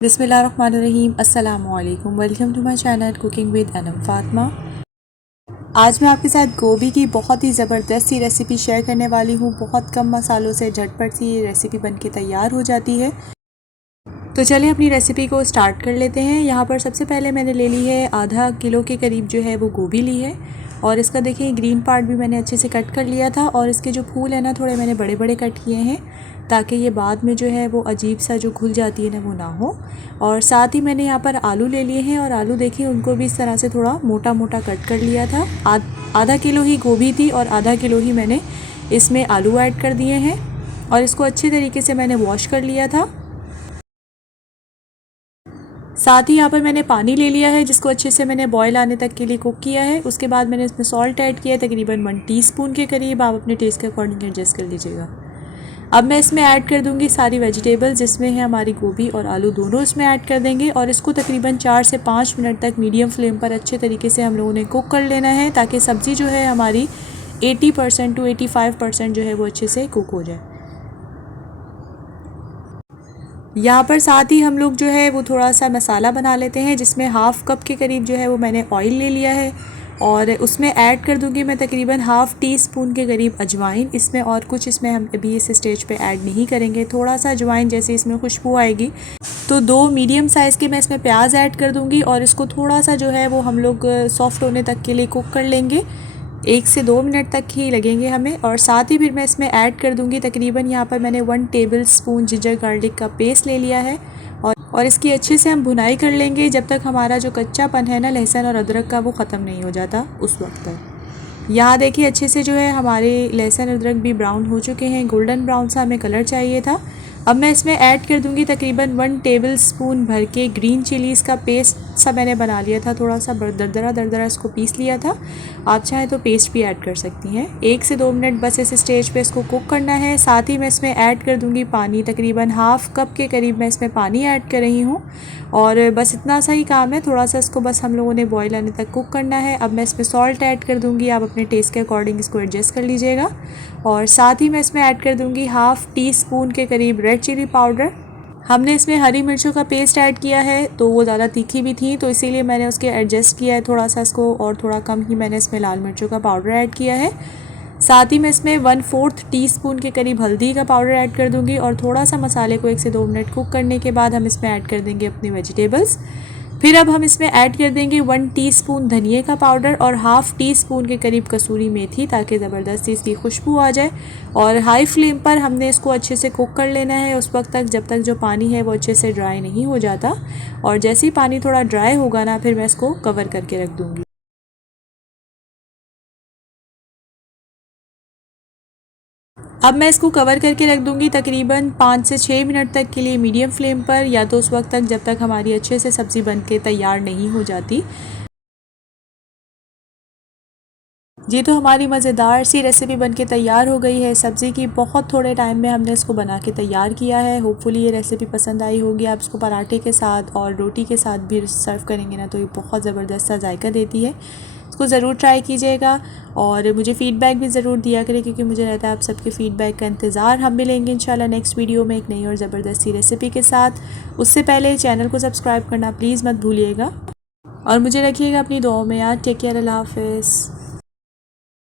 बिस्मिल्लाहिर्रहमानिर्रहीम। अस्सलामुअलैकुम। Welcome to my channel cooking with Anam Fatima. आज मैं आपके साथ गोभी की बहुत ही ज़बरदस्त सी रेसिपी शेयर करने वाली हूँ। बहुत कम मसालों से झटपट सी ये रेसिपी बनके तैयार हो जाती है। तो चलिए अपनी रेसिपी को स्टार्ट कर लेते हैं। यहाँ पर सबसे पहले मैंने ले ली है आधा किलो के करीब जो है वो गोभी ली है, और इसका देखिए ग्रीन पार्ट भी मैंने अच्छे से कट कर लिया था, और इसके जो फूल है ना थोड़े मैंने बड़े बड़े कट किए हैं ताकि ये बाद में जो है वो अजीब सा जो घुल जाती है ना वो ना हो। और साथ ही मैंने यहाँ पर आलू ले लिए हैं, और आलू देखिए उनको भी इस तरह से थोड़ा मोटा मोटा कट कर लिया था। आधा किलो ही गोभी थी और आधा किलो ही मैंने इसमें आलू ऐड कर दिए हैं, और इसको अच्छी तरीके से मैंने वॉश कर लिया था। साथ ही यहाँ पर मैंने पानी ले लिया है जिसको अच्छे से मैंने बॉयल आने तक के लिए कुक किया है। उसके बाद मैंने इसमें सॉल्ट ऐड किया है तकरीबन 1 टीस्पून के करीब। आप अपने टेस्ट के अकॉर्डिंग एडजस्ट कर लीजिएगा। अब मैं इसमें ऐड कर दूंगी सारी वेजिटेबल्स जिसमें है हमारी गोभी और आलू, दोनों इसमें ऐड कर देंगे, और इसको तकरीबन 4 से 5 मिनट तक मीडियम फ्लेम पर अच्छे तरीके से हम लोगों ने कुक कर लेना है ताकि सब्ज़ी जो है हमारी 80% टू 85% जो है वो अच्छे से कुक हो जाए। यहाँ पर साथ ही हम लोग जो है वो थोड़ा सा मसाला बना लेते हैं, जिसमें हाफ़ कप के करीब जो है वो मैंने ऑयल ले लिया है, और उसमें ऐड कर दूंगी मैं तकरीबन हाफ़ टी स्पून के करीब अजवाइन। इसमें और कुछ इसमें हम अभी इस स्टेज पे ऐड नहीं करेंगे, थोड़ा सा अजवाइन जैसे इसमें खुशबू आएगी। तो 2 मीडियम साइज़ के मैं इसमें प्याज ऐड कर दूंगी, और इसको थोड़ा सा जो है वो हम लोग सॉफ्ट होने तक के लिए कुक कर लेंगे। 1 से 2 मिनट तक ही लगेंगे हमें। और साथ ही फिर मैं इसमें ऐड कर दूंगी तकरीबन यहाँ पर मैंने 1 टेबल स्पून जिंजर गार्लिक का पेस्ट ले लिया है, और इसकी अच्छे से हम भुनाई कर लेंगे जब तक हमारा जो कच्चापन है ना लहसुन और अदरक का वो ख़त्म नहीं हो जाता उस वक्त तक। यहाँ देखिए अच्छे से जो है हमारे लहसुन अदरक भी ब्राउन हो चुके हैं, गोल्डन ब्राउन सा हमें कलर चाहिए था। अब मैं इसमें ऐड कर दूंगी तकरीबन 1 टेबल स्पून भर के ग्रीन चिलीज़ का पेस्ट सा मैंने बना लिया था, थोड़ा सा दरदरा इसको पीस लिया था। आप चाहें तो पेस्ट भी ऐड कर सकती हैं। 1 से 2 मिनट बस इस स्टेज पे इसको कुक करना है। साथ ही मैं इसमें ऐड कर दूंगी पानी, तकरीबन हाफ़ कप के करीब मैं इसमें पानी ऐड कर रही हूँ, और बस इतना सा ही काम है, थोड़ा सा इसको बस हम लोगों ने बॉयल आने तक कुक करना है। अब मैं इसमें सॉल्ट ऐड कर दूंगी, आप अपने टेस्ट के अकॉर्डिंग इसको एडजस्ट कर लीजिएगा। और साथ ही मैं इसमें ऐड कर दूंगी हाफ़ टी स्पून के करीब रेड चिली पाउडर। हमने इसमें हरी मिर्चों का पेस्ट ऐड किया है तो वो ज़्यादा तीखी भी थी, तो इसीलिए मैंने उसके एडजस्ट किया है थोड़ा सा इसको, और थोड़ा कम ही मैंने इसमें लाल मिर्चों का पाउडर ऐड किया है। साथ ही मैं इसमें 1/4 टीस्पून के करीब हल्दी का पाउडर ऐड कर दूंगी, और थोड़ा सा मसाले को 1 से 2 मिनट कुक करने के बाद हम इसमें ऐड कर देंगे अपनी वेजिटेबल्स। फिर अब हम इसमें ऐड कर देंगे 1 टीस्पून धनिए का पाउडर और हाफ़ टी स्पून के करीब कसूरी मेथी, ताकि ज़बरदस्ती इसकी खुशबू आ जाए। और हाई फ्लेम पर हमने इसको अच्छे से कुक कर लेना है उस वक्त तक जब तक जो पानी है वो अच्छे से ड्राई नहीं हो जाता। और जैसे ही पानी थोड़ा ड्राई होगा ना फिर मैं इसको कवर करके रख दूँगी। अब मैं इसको कवर करके रख दूंगी तकरीबन 5 से 6 मिनट तक के लिए मीडियम फ्लेम पर, या तो उस वक्त तक जब तक हमारी अच्छे से सब्ज़ी बनके तैयार नहीं हो जाती। जी तो हमारी मज़ेदार सी रेसिपी बनके तैयार हो गई है। सब्ज़ी की बहुत थोड़े टाइम में हमने इसको बना के तैयार किया है। होपफुली ये रेसिपी पसंद आई होगी। आप इसको पराठे के साथ और रोटी के साथ भी सर्व करेंगे ना तो ये बहुत ज़बरदस्त सा जायका देती है। इसको ज़रूर ट्राई कीजिएगा, और मुझे फ़ीडबैक भी ज़रूर दिया करें क्योंकि मुझे रहता है आप सबके फ़ीडबैक का इंतज़ार। हम मिलेंगे इंशाल्लाह नेक्स्ट वीडियो में एक नई और ज़बरदस्त सी रेसिपी के साथ। उससे पहले चैनल को सब्सक्राइब करना प्लीज़ मत भूलिएगा, और मुझे रखिएगा अपनी दुआओं में याद। टेक केयर, अल्लाह हाफ़िज़।